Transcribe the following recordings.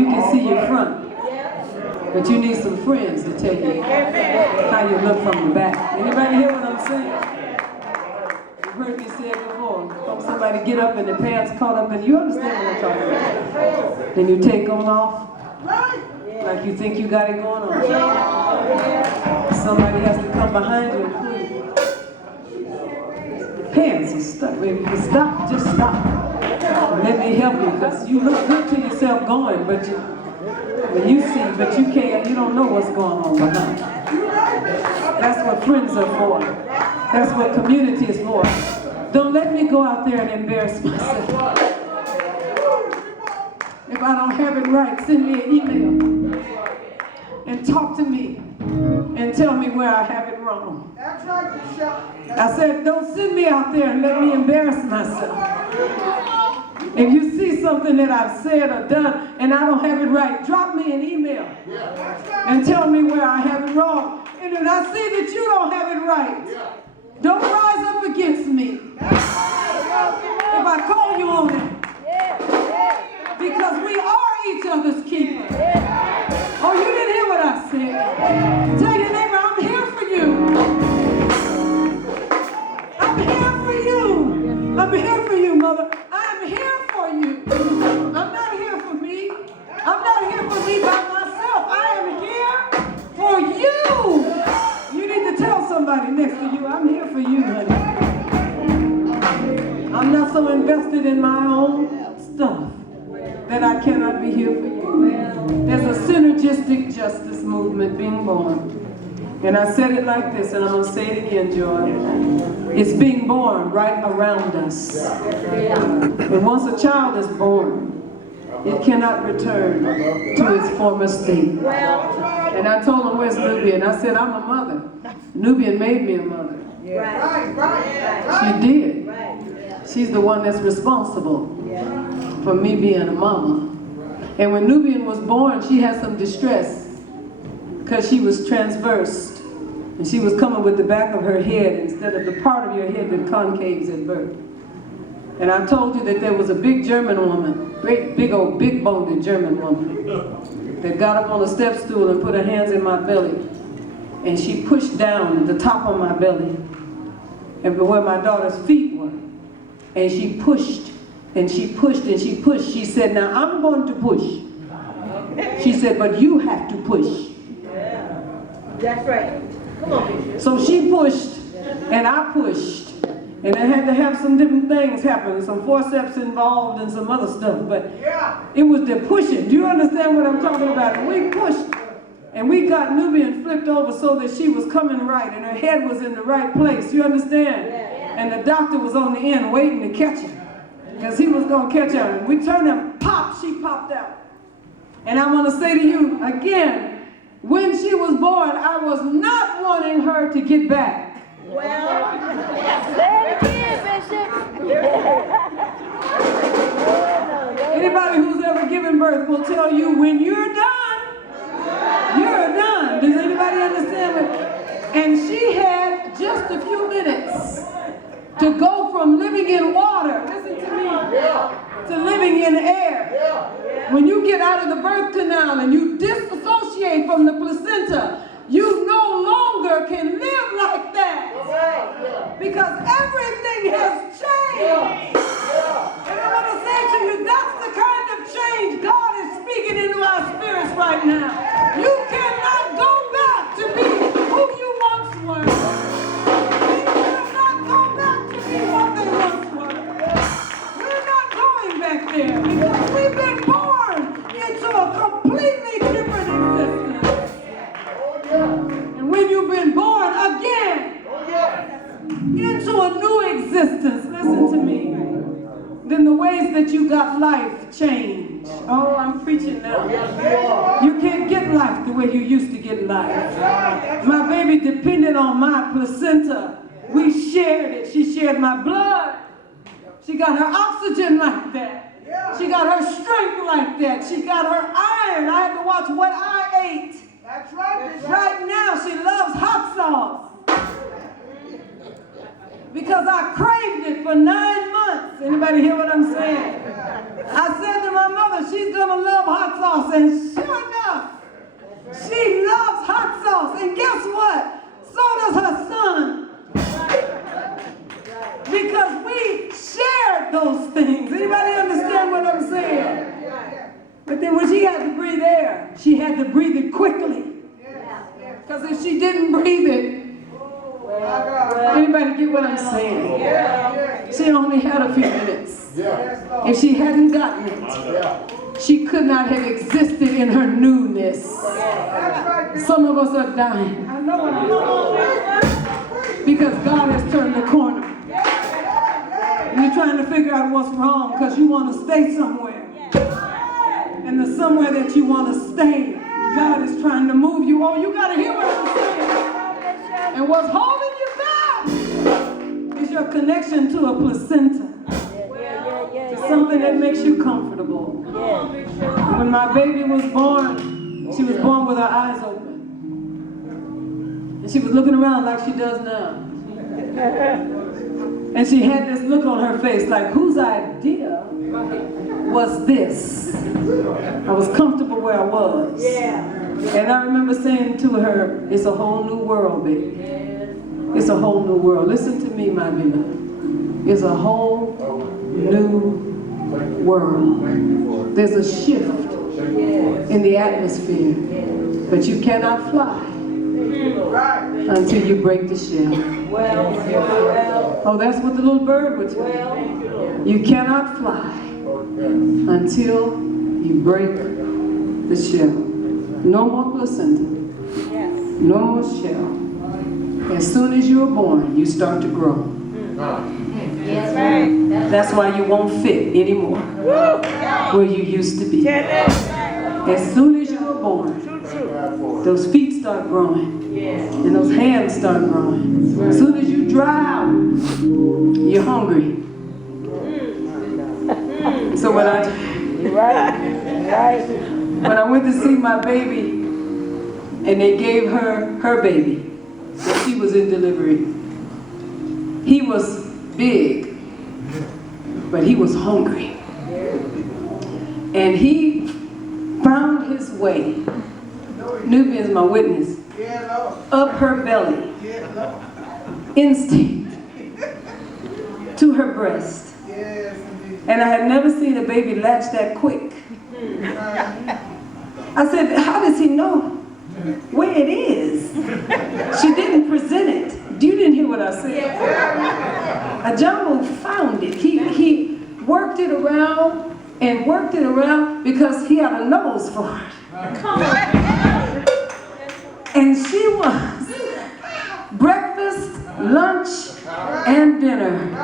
you can see your front. But you need some friends to tell you how you look from the back. Anybody hear what I'm saying? You've heard me say it before. From somebody get up and their pants caught up, and you understand what I'm talking about. Then you take them off like you think you got it going on. Somebody has to come behind you and pull you. Pants are stuck, baby. Stop, just stop. Let me help you, because you look good to yourself going, but when you see, but you can't, you don't know what's going on behind. That's what friends are for. That's what community is for. Don't let me go out there and embarrass myself. If I don't have it right, send me an email and talk to me and tell me where I have it wrong. I said, don't send me out there and let me embarrass myself. If you see something that I've said or done and I don't have it right, drop me an email and tell me where I have it wrong. And if I see that you don't have it right, don't rise up against me if I call you on it. Because we are each other's keeper. Oh, you didn't hear what I said. Tell your neighbor, I'm here for you. I'm here for you. I'm here for you, mother. I'm here for you. I'm not here for me. I'm not here for me by myself. I am here for you. You need to tell somebody next to you, I'm here for you, honey. I'm not so invested in my own stuff that I cannot be here for you. There's a synergistic justice movement being born. And I said it like this, and I'm going to say it again, Joy. It's being born right around us. And once a child is born, it cannot return to its former state. And I told him, where's Nubian? I said, I'm a mother. Nubian made me a mother. She did. She's the one that's responsible for me being a mama. And when Nubian was born, she had some distress because she was transversed. And she was coming with the back of her head instead of the part of your head that concaves at birth. And I told you that there was a big German woman, great big old big-boned German woman, that got up on a step stool and put her hands in my belly. And she pushed down the top of my belly and where my daughter's feet were. And she pushed and she pushed and she pushed. She said, now I'm going to push. She said, but you have to push. That's right. Come on, Bishop. So she pushed and I pushed. And I had to have some different things happen, some forceps involved and some other stuff. But it was the pushing. Do you understand what I'm talking about? And we pushed. And we got Nubian flipped over so that she was coming right and her head was in the right place. You understand? And the doctor was on the end waiting to catch her. Because he was going to catch her. And we turned and pop, she popped out. And I want to say to you again, when she was born, I was not wanting her to get back. Well, say it again, Bishop. Anybody who's ever given birth will tell you when you're done, you're done. Does anybody understand what? And she had just a few minutes to go from living in water, listen to me, to living in air. When you get out of the birth canal and you disassociate from the placenta, you no longer can live like that. Because everything has changed. And I want to say to you, that's the kind of change God is speaking into our spirits right now. You cannot go back to be who you once were. You cannot go back to be what they once were. We're not going back there because we've been born into a completely different existence. And when you've been born again into a new existence, listen to me, then the ways that you got life change. Oh, I'm preaching now. You can't get life the way you used to get life. My baby depended on my placenta. We shared it. She shared my blood. She got her oxygen like that. She got her strength like that. She got her iron. I had to watch what I ate. That's right. Right now, she loves hot sauce. Because I craved it for 9 months. Anybody hear what I'm saying? I said to my mother, she's going to love hot sauce sauce, and sure enough, she loves hot sauce. And guess what? So does her son. Because we shared those things. Anybody understand what I'm saying? But then when she had to breathe air, she had to breathe it quickly. Because if she didn't breathe it, anybody get what I'm saying? She only had a few minutes. If she hadn't gotten it, she could not have existed in her newness. Some of us are dying. Because God has turned the corner. And you're trying to figure out what's wrong because you want to stay somewhere. And the somewhere that you want to stay, God is trying to move you. Oh, you got to hear what I'm saying. And what's holding you back is your connection to a placenta. To something that makes you comfortable. When my baby was born, she was born with her eyes open. And she was looking around like she does now. And she had this look on her face like, whose idea was this? I was comfortable where I was. And I remember saying to her, it's a whole new world, baby. It's a whole new world. Listen to me, my beloved. It's a whole new world. There's a shift in the atmosphere. But you cannot fly until you break the shell. Oh, that's what the little bird would tell you. You cannot fly until you break the shell. No more placenta. No more shell. As soon as you are born, you start to grow. That's why you won't fit anymore where you used to be. As soon as you are born, those feet start growing. And those hands start growing. As soon as you dry out, you're hungry. So when I went to see my baby, and they gave her baby, when she was in delivery, he was big, but he was hungry. And he found his way, Nubian's my witness, up her belly, instinct, to her breast. And I had never seen a baby latch that quick. I said, how does he know where it is? She didn't present it. You didn't hear what I said. Ajamu found it. He worked it around and worked it around because he had a nose for it. Come on. And she was breakfast, lunch, and dinner.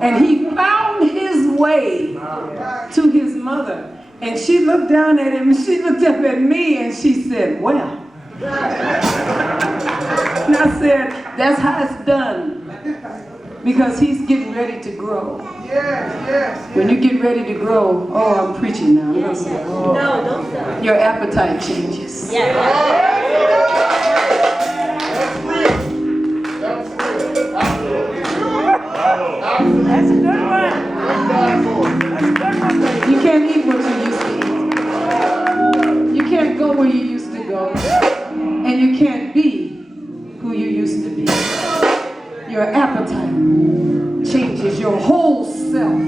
And he found his way to his mother. And she looked down at him, and she looked up at me, and she said, well. And I said, that's how it's done. Because he's getting ready to grow. When you get ready to grow, oh, I'm preaching now. No, don't stop. Your appetite changes. That's a good one. You can't eat what you used to eat. You can't go where you used to go. And you can't be who you used to be. Your appetite changes your whole self.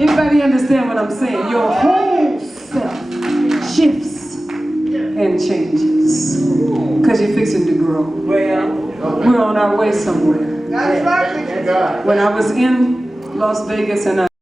Anybody understand what I'm saying? Your whole self shifts and changes. Because you're fixing to grow. We're on our way somewhere. When I was in Las Vegas and I